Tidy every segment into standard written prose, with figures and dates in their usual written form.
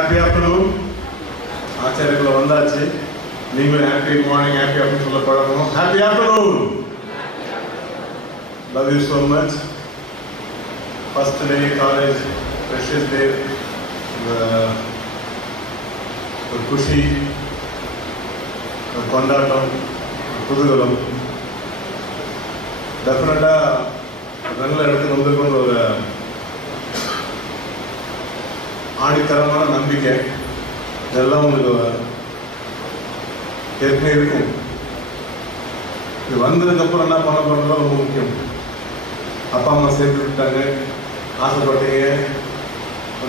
Happy afternoon. ஆச்சாரியர்களை வந்தாச்சு. நீங்களும் happy morning happy afternoon சொல்ல பழகணும். Happy afternoon. Love you so much. First day college freshers டே. ஒரு குஷி, ஒரு கொண்டாட்டம், குதூகலம். டெஃபினட்டாக நல்ல இடத்துக்கு வந்திருக்கோன்ற ஒரு ஆணித்தரமான நம்பிக்கை இதெல்லாம் உங்களுக்கு ஏற்கனவே இருக்கும். இது வந்ததுக்கப்புறம் என்ன பண்ண போகிறதா ரொம்ப முக்கியம். அப்பா அம்மா சேர்த்து விட்டாங்க, ஆசைப்பட்டீங்க,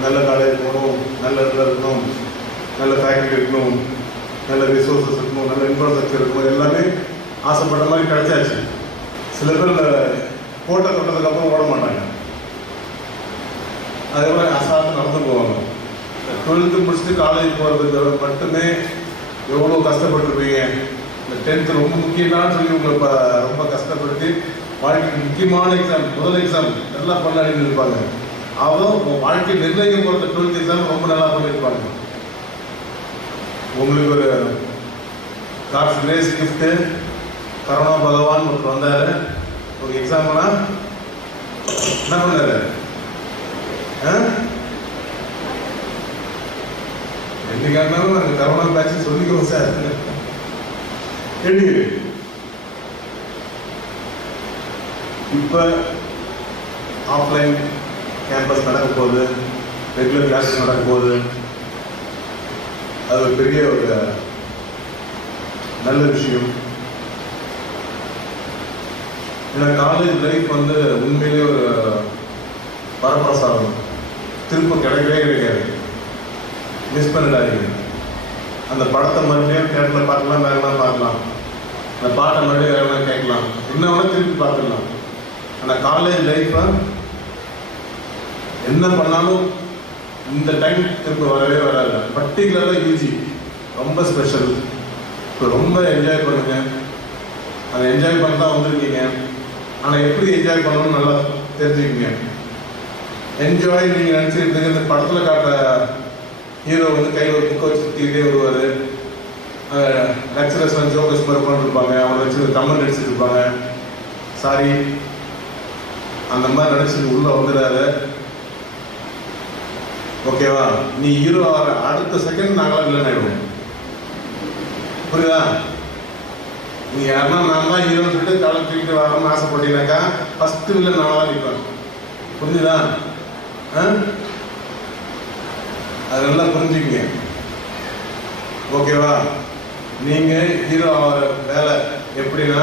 நல்ல காலேஜ் போகணும், நல்ல இடத்துல இருக்கணும், நல்ல ஃபேக்கல்டி இருக்கணும், நல்ல ரிசோர்ஸஸ் இருக்கணும், நல்ல இன்ஃப்ராஸ்ட்ரக்சர் இருக்கணும், எல்லாமே ஆசைப்பட்ட மாதிரி கிடைச்சாச்சு. சில பேர் இந்த கோட்டை தொட்டதுக்கப்புறம் ஓட மாட்டாங்க, அதே மாதிரி அசால்ட்டு நடந்து போவாங்க. 12th முடிச்சுட்டு காலேஜ் போகிறதுக்கு மட்டுமே எவ்வளோ கஷ்டப்பட்டுருப்பீங்க. இந்த 10th ரொம்ப முக்கியம்னு சொல்லி உங்களை இப்போ ரொம்ப கஷ்டப்பட்டு வாழ்க்கைக்கு முக்கியமான எக்ஸாம், முதல் எக்ஸாம் நல்லா பண்ணி இருப்பாங்க. அவன் வாழ்க்கை நிர்ணயிக்க போகிறது 12th எக்ஸாம் ரொம்ப நல்லா பண்ணியிருப்பாங்க. உங்களுக்கு ஒரு காட்ஸ் கிரேஸ் கிஃப்ட்டு கரோனா பகவான் ஒருத்தர் வந்தார். ஒரு எக்ஸாம்லாம் என்ன பண்ணார்? என்னைக்காருனாலும் நாங்கள் கரோனா பேட்ச் சொல்லிக்கிறோம் சார். எப்படி இப்போ ஆஃப்லைன் கேம்பஸ் நடக்க போகுது, ரெகுலர் கிளாஸஸ் நடக்க போகுது. அது ஒரு பெரிய ஒரு நல்ல விஷயம். ஏன்னா காலேஜ் லைஃப் வந்து உண்மையிலே ஒரு வரப்பிரசாதம், திரும்ப கிடைக்கவே கிடைக்காது. மிஸ் பண்ணிடாதீங்க. அந்த படத்தை மறுபடியும் தேட்டரில் பார்க்கலாம், வேறெல்லாம் பார்க்கலாம், அந்த பாட்டை மறுபடியும் வேறெல்லாம் கேட்கலாம், என்ன வேணால் திருப்பி பார்த்துக்கலாம். ஆனால் காலேஜ் லைஃப்பை என்ன பண்ணாலும் இந்த டைம் திரும்ப வரவே வராது. பர்டிகுலராக யூஜி ரொம்ப ஸ்பெஷல். இப்போ ரொம்ப என்ஜாய் பண்ணுங்க. அதை என்ஜாய் பண்ண தான் வந்திருக்கீங்க. ஆனால் எப்படி என்ஜாய் பண்ணணும்னு நல்லா தெரிஞ்சுக்கிங்க. என்ஜாய் நீங்கள் நினச்சிக்கிட்டு இந்த படத்தில் காட்டுற ஹீரோ வந்து கையில் ஒரு புக்கை வச்சு சுற்றிக்கிட்டே வருவார். லெக்சரர்ஸ் வந்து ஜோக்கர்ஸ் மாதிரி பண்ணிருப்பாங்க, அவனை வச்சு கமெண்ட் அடிச்சுட்டு இருப்பாங்க. சாரி, அந்த மாதிரி நினச்சிட்டு உள்ளே வந்துடாரு. ஓகேவா? நீ ஹீரோ ஆகிற அடுத்த செகண்ட் நாங்களாம் வில்லன் ஆகிடுவோம். புரியுதா? நீங்கள் யாருன்னா நான் தான் ஹீரோன்னு சொல்லிட்டு தலை தூக்கிட்டு வரணும்னு ஆசைப்பட்டீங்கன்னாக்கா ஃபஸ்ட்டு வில்லன் நான் தான் நிற்பேன். புரிஞ்சுதா? அதெல்லாம் புரிஞ்சுக்கங்க. ஓகேவா? நீங்கள் ஹீரோ ஆகிற வேலை எப்படின்னா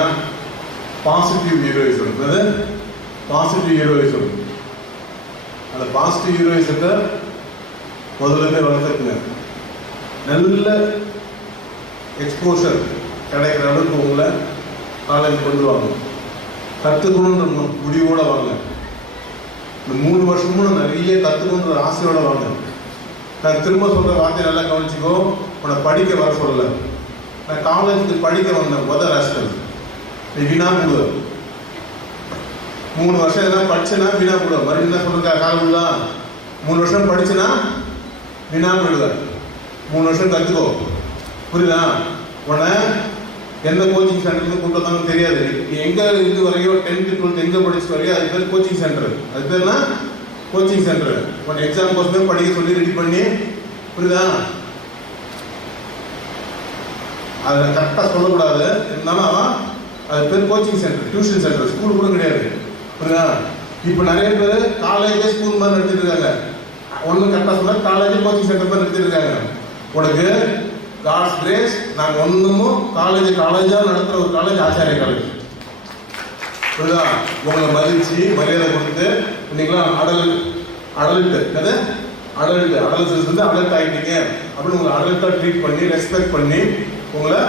பாசிட்டிவ் ஹீரோயிசம். அது பாசிட்டிவ் ஹீரோயிசம். அந்த பாசிட்டிவ் ஹீரோயிசத்தை முதல்ல வளர்த்துக்குங்க. நல்ல எக்ஸ்போஷர் கிடைக்கிற அளவுக்கு உங்களை காலேஜ் கொண்டு வாங்க. கற்றுக்கணுன்ற முடிவோடு வாங்க. இந்த 3 வருஷமும் நிறைய கற்றுக்கணுன்ற ஆசையோட வாங்க. நான் திரும்ப சொல்கிற வார்த்தையை நல்லா கவனிச்சிக்கோ. உன்னை படிக்க வர சொல்லலை. நான் காலேஜுக்கு படிக்க வந்தேன். ராஷ்டிரம் நீ வீணா போடுவ. 3 வருஷம் எதாவது படிச்சேன்னா வீணா போடுவ. மறுபடியும் என்ன சொல்லுங்க, காலேஜா 3 வருஷம் படிச்சுன்னா வீணா போயிடுவேன். 3 வருஷம் கற்றுக்கோ. புரியுதா? உன்னை எந்த கோச்சிங் சென்டருக்கு கூப்பிட்டு வந்தாலும் தெரியாது. நீ எங்கே இது வரைக்கும் 10th 12th எங்கே படிச்சுட்டு வரையோ அது பேர் கோச்சிங் சென்டர். அது பேர்னா கோச்சிங் சென்டர். உன் எக்ஸாம் கோர்ஸ் படிக்க சொல்லி ரெடி பண்ணி, புரியுதா? அதில் கரெக்டாக சொல்லக்கூடாது. இருந்தாலும் அவன் அது பேர் coaching centre, tuition centre, school கூட கிடையாது. புரியுதா? இப்போ நிறைய பேர் காலேஜே ஸ்கூல் மாதிரி நடத்திட்டு இருக்காங்க. ஒன்றும் கரெக்டாக சொல்ல, காலேஜே கோச்சிங் சென்டர் மாதிரி நடத்திட்டு இருக்காங்க. உனக்கு காட்ஸ் கிரேஸ், நாங்கள் ஒன்றுமும் காலேஜாக நடத்துகிற ஒரு காலேஜ் ஆச்சாரிய காலேஜ். புரியுதா? உங்களை மதிச்சு மரியாதை கொடுத்து இன்னைக்கெல்லாம் அடல்ட்ஸ் வந்து அடல்ட் ஆகிட்டீங்க அப்படின்னு உங்களை அடல்ட்டாக ட்ரீட் பண்ணி ரெஸ்பெக்ட் பண்ணி உங்களை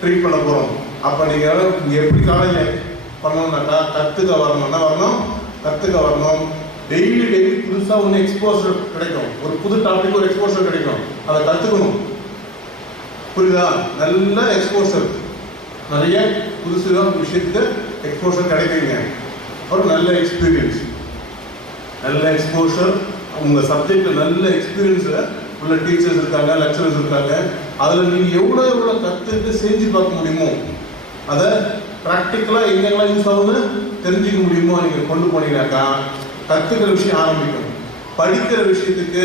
ட்ரீட் பண்ண போகிறோம். அப்போ நீங்கள் இங்கே எப்படி காலேஜ் பண்ணணும்னாக்கா கற்றுக்க வரணும். டெய்லி புதுசாக ஒன்று எக்ஸ்போசர் கிடைக்கும். ஒரு புது டாபிக் ஒரு எக்ஸ்போசர் கிடைக்கும். அதை கற்றுக்கணும். புரியுதா? நல்ல எக்ஸ்போசர், நிறைய புதுசு விஷயத்துக்கு எக்ஸ்போசர் கிடைக்குங்க. ஒரு நல்ல எக்ஸ்பீரியன்ஸ், நல்ல எக்ஸ்போஷர், உங்கள் சப்ஜெக்ட் நல்ல எக்ஸ்பீரியன்ஸை உள்ள டீச்சர்ஸ் இருக்காங்க, லெக்சரர்ஸ் இருக்காங்க. அதில் நீங்கள் எவ்வளோ கற்றுட்டு செஞ்சு பார்க்க முடியுமோ, அதை ப்ராக்டிக்கலாக எங்கெல்லாம் யூஸ் ஆகுதுன்னு தெரிஞ்சுக்க முடியுமோ நீங்கள் கொண்டு போனீங்கன்னாக்கா கற்றுக்கிற விஷயம் ஆரம்பிக்கும். படிக்கிற விஷயத்துக்கு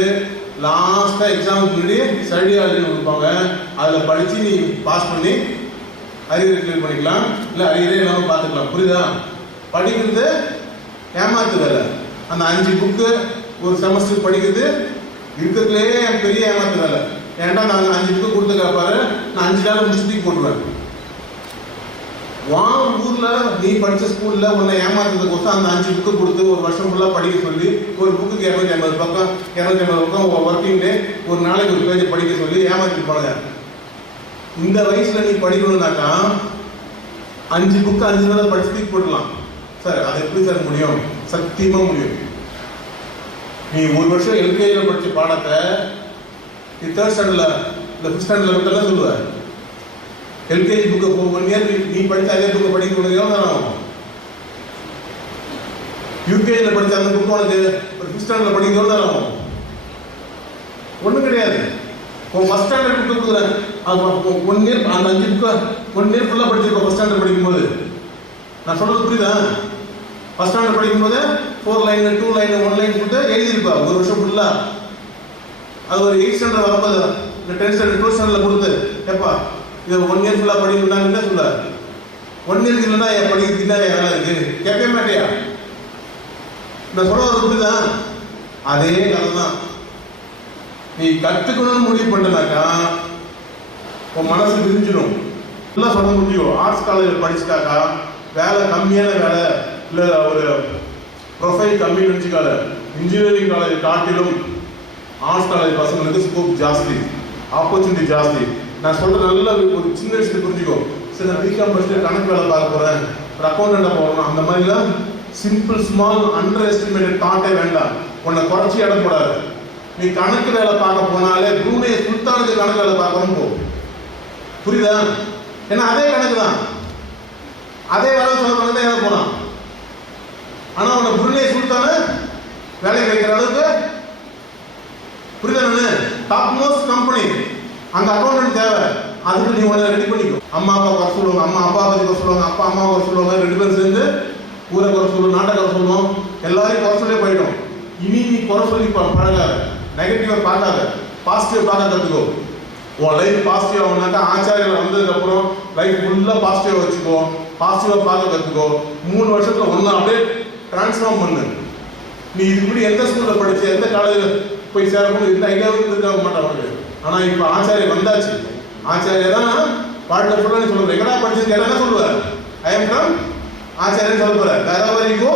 லாஸ்ட்டாக எக்ஸாமுக்கு முன்னாடி ஸ்டடி ஹாலில் கொடுப்பாங்க. அதில் படித்து நீ பாஸ் பண்ணி அரியரை கிளியர் பண்ணிக்கலாம், இல்லை அரியரே இல்லாமல் பார்த்துக்கலாம். புரியுதா? படிக்கிறது ஏமாத்து வேலை. அந்த 5 புக்கு ஒரு செமஸ்டர் படிக்கிறது இருக்கிறதுலேயே பெரிய ஏமாத்து வேலை. ஏன்டா நாங்கள் 5 புக்கு கொடுத்துக்கா பாரு, நான் 5 நாள் முடிச்சுட்டு போட்டுருவேன். உன் ஊரில் நீ படித்த ஸ்கூலில் உன்னை ஏமாத்துறதுக்கோசம் அந்த 5 புக்கு கொடுத்து ஒரு வருஷம் ஃபுல்லாக படிக்க சொல்லி ஒரு புக்குக்கு 250 பக்கம் 250 பக்கம் ஒர்க்கிங் டே ஒரு நாளைக்கு ஒரு பேஜை படிக்க சொல்லி ஏமாத்திருப்பாங்க. இந்த வயசில் நீ படிக்கணும்னாக்கா 5 புக்கு 5 நாள் படிச்சுட்டு போடலாம் சார். அது எப்படி சார் முடியும்? சத்தியமாக முடியும். நீ ஒரு வருஷம் எல்கேஜியில் படித்த பாடத்தை நீ 3rd ஸ்டாண்டர்டில் இல்லை 5th ஸ்டாண்டர்டில் மட்டும்தான் சொல்லுவேன். எல்கேஜி புக்கு 1 இயர் நீ படித்த அதே புக்கை படிக்க ஆகும். யூகேஜியில் படித்த அந்த புக்கு உனக்கு 5th ஸ்டாண்டர்டில் படிக்க ஆகும். ஒன்றும் கிடையாது. உன் 1st ஸ்டாண்டர்ட் புக்கு கொடுக்குறேன், 1 இயர் அந்த 5 புக்கை 1 இயர் ஃபுல்லாக படிச்சிருக்கோம். 1st ஸ்டாண்டர்ட் படிக்கும்போது நான் சொல்றது புரியுதா? 1st ஸ்டாண்டர்ட் படிக்கும்போது 4 லைன் 2 லைன் 1 லைன் கொடுத்து எழுதியிருப்பா ஒரு வருஷம் ஃபுல்லாக. அது ஒரு 8th ஸ்டாண்டர்ட் வரும்போது இந்த 10th ஸ்டாண்டர்ட் 12th ஸ்டாண்டர்டில் கொடுத்து எப்பா இதை 1 இயர் ஃபுல்லாக படிக்கணும்னா சொல்ல 1 இயர் இல்லைன்னா என் படிக்கிறதுக்கு தான் என் வேலை இருக்கு கேட்கவே மாட்டியா? நான் சொல்றது புரியுதா? அதே கதை தான். நீ கற்றுக்கணும்னு முடிவு பண்ணனாக்கா உன் மனசு விரிஞ்சிடும். எல்லாம் சொல்ல முடியும். ஆர்ட்ஸ் காலேஜில் படிச்சுட்டாக்கா வேலை கம்மியான வேலை இல்லை, ஒரு ப்ரொஃபைல் கம்மி நினச்சிக்கால. இன்ஜினியரிங் காலேஜ் காட்டிலும் ஆர்ட்ஸ் காலேஜ் பசங்களுக்கு ஸ்கோப் ஜாஸ்தி, ஆப்பர்ச்சுனிட்டி ஜாஸ்தி. நான் சொல்கிற நல்ல ஒரு சின்ன விஷயத்தை புரிஞ்சுக்கோ. சரி, நான் பிகாம் படிச்சுட்டு கணக்கு வேலை பார்க்க போகிறேன், ஒரு அக்கௌண்டண்ட்டாக போகணும், அந்த மாதிரிலாம் சிம்பிள் ஸ்மால் அண்டர் எஸ்டிமேட்டட் தாட்டே வேண்டாம். உன்னை குறைச்சி இடம் போடாது. நீ கணக்கு வேலை பார்க்க போனாலே ப்ரூனே சுல்தானுக்கு கணக்கு வேலை பார்க்கணும் போ. புரியுதா? ஏன்னா அதே கணக்கு தான், அதே வேலை சொல்ல கணக்கு தான் எதை போனான். ஆனால் உன்னை ப்ரூனே சுல்தான வேலைக்கு வைக்கிற அளவுக்கு புரியுதா? டாப் மோஸ்ட் கம்பெனி அந்த அக்கௌண்டன்ட் தேவை. அதுக்கு நீ உன்னை ரெடி பண்ணிக்கோ. அம்மா அப்பா குறை சொல்லுவாங்க, அம்மா அப்பா பற்றி குறை சொல்லுவாங்க, அப்பா அம்மா குறை சொல்லுவாங்க, 2 பேரும் சேர்ந்து ஊரை குறை சொல்லுவோம், நாட்டை குறை சொல்லுவோம், எல்லாரையும் குறை சொல்லி போயிட்டோம். இனி நீ குறை சொல்லி பழகாத, நெகட்டிவாக பார்க்காத, பாசிட்டிவ் பார்க்க கற்றுக்கோ. உன் லைஃப் பாசிட்டிவ் ஆகுனாக்கா ஆச்சாரியில் வந்ததுக்கப்புறம் லைஃப் ஃபுல்லாக பாசிட்டிவாக வச்சுக்கோ, பாசிட்டிவாக பார்க்க கற்றுக்கோ. 3 வருஷத்தில் ஒன்றா அப்படியே டிரான்ஸ்ஃபார்ம் பண்ணு. நீ இதுக்கு முன்னாடி எந்த ஸ்கூலில் படிச்சு எந்த காலேஜில் போய் சேரணும் இந்த ஐடியாவும் இருக்க மாட்டாங்க. ஆனால் இப்போ ஆச்சாரியம் வந்தாச்சு. ஆச்சாரியா தான் பாட்டில் ஃபுல்லாக நீ சொல்லுவேன். எங்கடா படிச்சு என்ன சொல்லுவார்? ஐ எம் ஃப்ரம் ஆச்சாரியன் சொல்ல போகிறார். wherever you go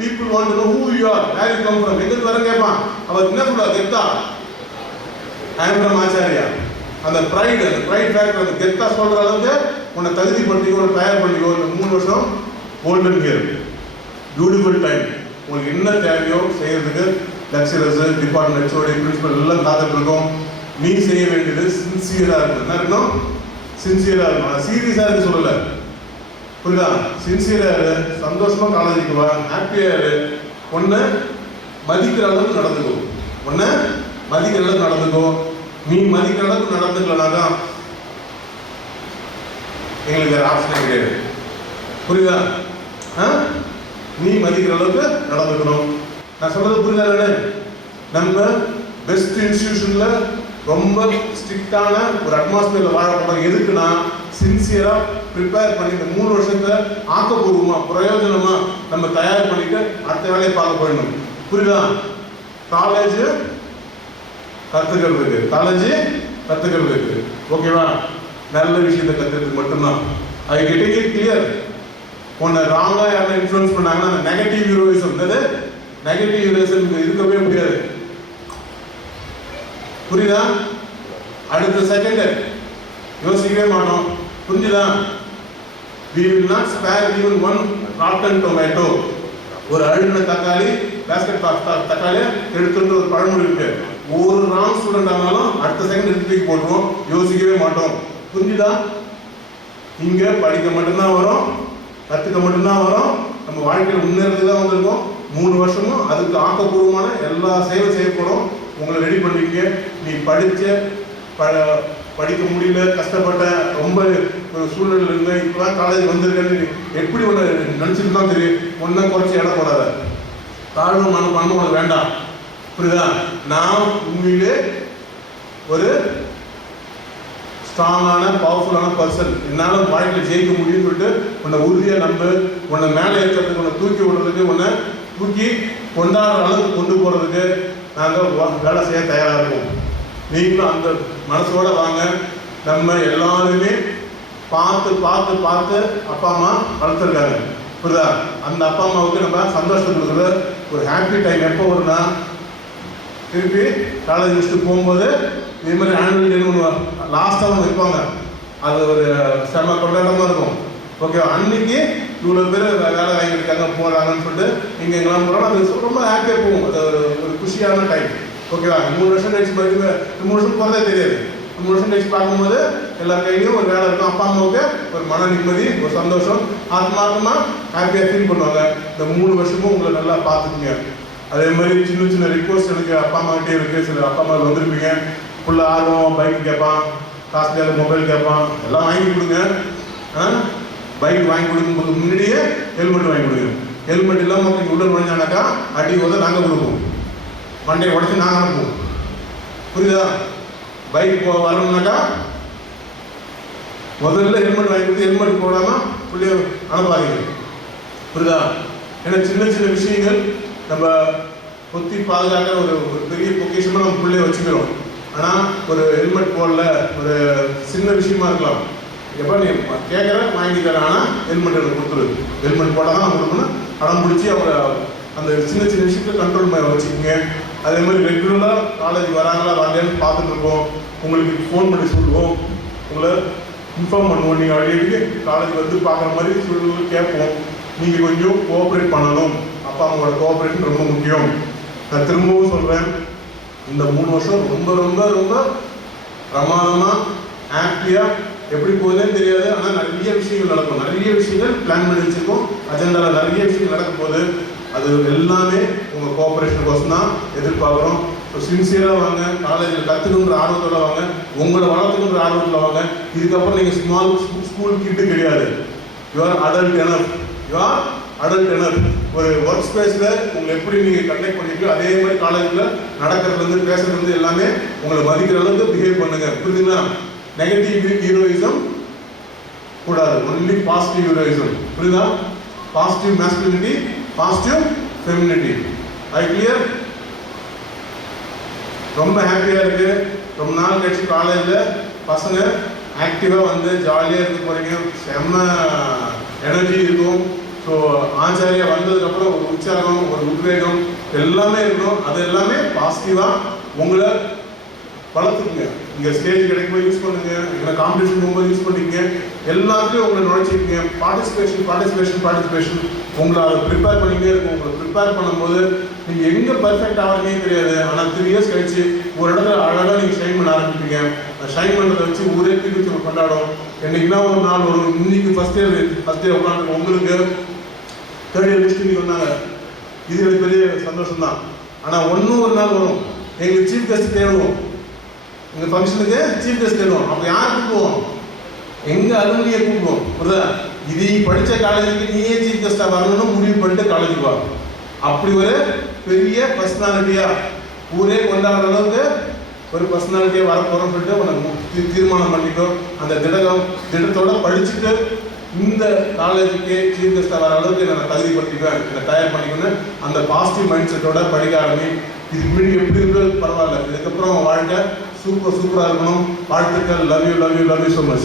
people want to know who you are, where you come from. எங்கிருந்து வர கேட்பான். அவர் என்ன சொல்லுவார்? கெத்தா ஐ எம் ஃப்ரம் ஆச்சாரியா. அந்த ப்ரைட் ஃபேக்டர், அந்த கெத்தா சொல்கிற அளவுக்கு உன்னை தகுதி பண்ணிக்கோ, உன்னை தயார் பண்ணிக்கோ. இந்த 3 வருஷம் கோல்டன் இயர், பியூட்டிஃபுல் டைம். உங்களுக்கு என்ன தேவையோ செய்யறதுக்கு லெக்சரர்ஸ், டிபார்ட்மெண்ட் ஹெச்ஓடி, பிரின்சிபல் எல்லாம் காத்துட்டு இருக்கோம். நீ செய்ய வேண்டியது சின்சியராக இருக்கணும். என்ன இருக்கணும்? சின்சியராக இருக்கணும். சீரியஸாக இருக்கு சொல்லலை, புரியுதா? சின்சியராக இரு, சந்தோஷமாக காலேஜுக்கு வா, ஹாப்பியாக இரு. ஒன்று மதிக்கிற அளவுக்கு நடந்துக்கோ, ஒன்று மதிக்கிற அளவுக்கு நடந்துக்கோ. நீ மதிக்கிற அளவுக்கு நடந்துக்கலனாக்கா எங்களுக்கு வேறு ஆப்ஷனே கிடையாது. புரியுதா? நீ மதிக்கிற அளவுக்கு நடந்துக்கணும். நான் சொல்றது புரியுதா? நம்ம பெஸ்ட் இன்ஸ்டிடியூஷன்ல ரொம்ப ஸ்ட்ரிக்டான ஒரு அட்மாஸ்பியர்ல வாழ போறோம். எதுக்குன்னா சின்சியரா ப்ரிப்பேர் பண்ணி இந்த 3 வருஷத்தை ஆக்கப்பூர்வமா பிரயோஜனமா நம்ம தயார் பண்ணிட்டு அடுத்த வேலையை பார்க்க போயிடணும். புரியுதா? காலேஜ் கத்துக்கிறதுக்கு ஓகேவா? நல்ல விஷயத்தை கத்துக்கிறதுக்கு மட்டும்தான். ஐ கெட்டிங் இட் கிளியர். உன்னை ராங்கா யாரும் இன்ஃப்ளூயன்ஸ் பண்ணாங்கன்னா அந்த நெகட்டிவ் ஹீரோயிசம், நெகட்டிவ் ஹீரோயிசம் இருக்கவே முடியாது. புரியுதா? அடுத்த செகண்ட் யோசிக்கவே மாட்டோம். புரிஞ்சுதா? we will not spare even one rotten tomato. ஒரு அழுகின தக்காளி, பேஸ்கெட் தக்காளி எடுத்துட்டு ஒரு பழமொழி இருக்கு. ஒரு ராங் ஸ்டூடெண்ட் ஆனாலும் அடுத்த செகண்ட் எடுத்து போட்டுருவோம், யோசிக்கவே மாட்டோம். புரிஞ்சுதா? இங்க படிக்க மட்டும்தான் வரும், கற்றுக்க மட்டும்தான் வரும். நம்ம வாழ்க்கையில் முன்னேறதுக்கு தான் வந்திருக்கோம். 3 வருஷமும் அதுக்கு ஆக்கப்பூர்வமான எல்லா சேவை செய்ய போகிறோம். உங்களை ரெடி பண்ணிக்க. நீ படிக்க முடியல, கஷ்டப்பட்ட, ரொம்ப ஒரு சூழ்நிலை இருந்த, இப்போதான் காலேஜ் வந்திருக்கேன்னு எப்படி ஒன்று நினச்சிட்டு தான் தெரியும். ஒன்றும் குறைச்சி இடம் போடாத, தாழ்வு மனம் உனக்கு வேண்டாம். புரியுதா? நான் உண்மையிலே ஒரு ஸ்ட்ராங்கான பவர்ஃபுல்லான பர்சன், என்னால் வாழ்க்கையில் ஜெயிக்க முடியும்னு சொல்லிட்டு உன்னை உறுதியாக நம்பு. உன்னை மேலே ஏற்றுறதுக்கு, உன்னை தூக்கி விடுறதுக்கு, உன்னை தூக்கி கொண்டாடுற அளவுக்கு கொண்டு போகிறதுக்கு நாங்கள் வேலை செய்ய தயாராக இருக்கோம். நீங்களும் அந்த மனசோட வாங்க. நம்ம எல்லாருமே பார்த்து பார்த்து பார்த்து அப்பா அம்மா வளர்த்துருக்காங்க. புரியுதா? அந்த அப்பா அம்மாவுக்கு நம்ம சந்தோஷத்தை கொடுக்குற ஒரு ஹாப்பி டைம் எப்போ வரும்னா, திருப்பி காலேஜ் முடிச்சுட்டு போகும்போது இதே மாதிரி ஆனுவல் டே ஒன்று லாஸ்ட்டாக ஒன்று வைப்பாங்க. அது ஒரு செம கொண்டாட்டமாக இருக்கும். ஓகேவா? அன்னைக்கு இவ்வளோ பேர் வேலை வாங்கியிருக்காங்க போகிறாங்கன்னு சொல்லிட்டு நீங்கள் எங்கெல்லாம் போகிறோம். அது ரொம்ப ஹாப்பியாக போகும். அது ஒரு குஷியான டைம். ஓகேவா? 3 வருஷம் கழிச்சு பாருங்க, 3 வருஷம் போகிறதே தெரியாது. 3 வருஷம் கழிச்சு பார்க்கும்போது எல்லா கையிலையும் ஒரு வேலை இருக்கும். அப்பா அம்மாவுக்கு ஒரு மன நிம்மதி, ஒரு சந்தோஷம், ஆத்மார்த்தமாக ஹாப்பியாக ஃபீல் பண்ணுவாங்க. இந்த 3 வருஷமும் உங்களை நல்லா பார்த்துக்குங்க. அதே மாதிரி சின்ன சின்ன ரிக்வஸ்ட் எனக்கு அப்பா அம்மாக்கிட்டே இருக்குது. சில அப்பா அம்மா வந்துருப்பீங்க, ஃபுல்ல ஆர்வம், பைக் கேட்பான், காஸ்ட்லியாக மொபைல் கேட்பான், எல்லாம் வாங்கி கொடுங்க. பைக் வாங்கி கொடுக்கும்போது முன்னாடியே ஹெல்மெட் வாங்கி கொடுங்க. ஹெல்மெட் இல்லாமல் நீங்கள் உள்ள நுழைஞ்சானாக்கா அடி உத நாங்கள் கொடுப்போம், மண்டையை உடச்சி நாங்கள் அனுப்புவோம். புரியுதா? பைக் வரணும்னாக்கா முதல்ல ஹெல்மெட் வாங்கி கொடுத்து ஹெல்மெட் போடாமல் பிள்ளைய அனுப்பாதீங்க. புரியுதா? ஏன்னா சின்ன சின்ன விஷயங்கள் நம்ம கொத்தி பாதுகாக்கிற ஒரு பெரிய பொக்கிஷமாக நம்ம பிள்ளைய வச்சுக்கிறோம். ஆனால் ஒரு ஹெல்மெட் போடல, ஒரு சின்ன விஷயமா இருக்கலாம், எப்போ நீ கேட்குற வாங்கி தரேன், ஆனால் ஹெல்மெட் எனக்கு கொடுத்துரு, ஹெல்மெட் போட்டால் தான் கொடுக்கணும், அடம் பிடிச்சி அவரை அந்த சின்ன சின்ன விஷயத்தை கண்ட்ரோல் பண்ணி வச்சுக்கோங்க. அதே மாதிரி ரெகுலராக காலேஜ் வராங்களா வரலையான்னு பார்த்துட்டு இருப்போம். உங்களுக்கு ஃபோன் பண்ணி சொல்லுவோம், உங்களை இன்ஃபார்ம் பண்ணுவோம். நீங்கள் அடிக்கடி காலேஜ் வந்து பார்க்குற மாதிரி சூழ்நிலை கேட்போம். நீங்கள் கொஞ்சம் கோஆப்ரேட் பண்ணணும். அப்பா அம்மாவோட கோஆப்ரேஷன் ரொம்ப முக்கியம். நான் திரும்பவும் சொல்கிறேன், இந்த 3 வருஷம் ரொம்ப ரொம்ப ரொம்ப பிரமாதமாக ஹாப்பியாக எப்படி போகுதுன்னு தெரியாது. ஆனால் நிறைய விஷயங்கள் நடக்கும், நிறைய விஷயங்கள் பிளான் பண்ணி வச்சுருக்கோம். அஜெண்டாவில் நிறைய விஷயங்கள் நடக்கும் போது அது எல்லாமே உங்கள் கோஆப்ரேஷனுக்கோசம் தான் எதிர்பார்க்குறோம். ஸோ சின்சியராக வாங்க, காலேஜில் கற்றுக்கணுன்ற ஆர்வத்தோடு வாங்க, உங்களை வளர்த்துக்கணுன்ற ஆர்வத்தில் வாங்க. இதுக்கப்புறம் நீங்கள் ஸ்கூல் கிட்டு கிடையாது. You're adult enough, you're adult enough. ஒரு ஒர்க் ஸ்பேஸில் உங்களை எப்படி நீங்கள் கண்டக்ட் பண்ணிக்கோ அதே மாதிரி காலேஜில் நடக்கிறதுலேருந்து பேசுறதுலேருந்து எல்லாமே உங்களை மதிக்கிற அளவுக்கு பிஹேவ் பண்ணுங்க. புரியுதுங்களா? நெகட்டிவ் ஹீரோயிசம் கூடாது, ஒன்லி பாசிட்டிவ் ஹீரோயிசம். புரியுதா? Positive masculinity, positive femininity. அது கிளியர்? ரொம்ப ஹாப்பியாக இருக்குது. ரொம்ப நாள் கழிச்சு காலேஜில் பசங்க ஆக்டிவாக வந்து ஜாலியாக இருக்க போகிறீங்க. செம்ம எனர்ஜி இருக்கும். ஸோ ஆச்சாரியா வந்ததுக்கப்புறம் ஒரு உற்சாகம், ஒரு உத்வேகம் எல்லாமே இருக்கும். அது எல்லாமே பாசிட்டிவாக உங்களை வளர்த்துக்குங்க. இங்கே ஸ்டேஜ் கிடைக்கும்போது யூஸ் பண்ணுங்க, இங்கே காம்படிஷன் போகும்போது யூஸ் பண்ணிக்கங்க. எல்லாத்துலேயும் உங்களை நுழைச்சிக்கங்க. பார்ட்டிசிபேஷன் உங்களை அதை ப்ரிப்பேர் பண்ணிக்கிட்டே இருக்கும். உங்களை ப்ரிப்பேர் பண்ணும்போது நீங்கள் எங்கே பர்ஃபெக்ட் ஆகிறீங்கன்னு தெரியாது. ஆனால் 3 இயர்ஸ் கழிச்சு ஒரு இடத்துல அழகாக நீங்கள் ஷைன் பண்ண ஆரம்பிப்பீங்க. ஷைன் பண்ணுறதை வச்சு ஊரே திருப்பி கொண்டாடும். என்னைக்குன்னா ஒரு நாள் ஒரு இன்னைக்கு ஃபஸ்ட் இயர் உட்காந்து உங்களுக்கு 3rd இயர் லிஸ்ட்டு சொன்னாங்க. இது எனக்கு பெரிய சந்தோஷம் தான். ஆனால் ஒரு நாள் வரும், எங்களுக்கு சீஃப் கெஸ்ட் தேடுவோம். எங்கள் ஃபங்க்ஷனுக்கு சீஃப் கெஸ்ட் தேடுவோம். அப்போ யார் கூப்பிடுவோம்? எங்கள் அலுவலியை கூப்பிடுவோம். புரியுதா? இது படித்த காலேஜுக்கு நீயே சீஃப் கெஸ்ட்டாக வரணும்னு முடிவு பண்ணிட்டு காலேஜுக்கு வா. அப்படி ஒரு பெரிய பர்சனாலிட்டியாக ஊரே கொண்டாடுற அளவுக்கு ஒரு பர்சனாலிட்டியாக வரப்போகிறோம்னு சொல்லிட்டு உனக்கு தீர்மானம் பண்ணிக்கோ. அந்த திடத்தோட படிச்சுட்டு இந்த காலேஜுக்கு சீஃப் கெஸ்ட்டாக வர அளவுக்கு நான் தகுதிப்படுத்திக்குவேன், என்னை தயார் பண்ணிக்கணும். அந்த பாசிட்டிவ் மைண்ட் செட்டோட படிக்க ஆரம்பி. இதுக்கு முன்னாடி எப்படி இருந்தது பரவாயில்ல, இதுக்கப்புறம் வாழ்க்கை சூப்பராக இருக்கணும். வாழ்த்துக்கள். Love you so much.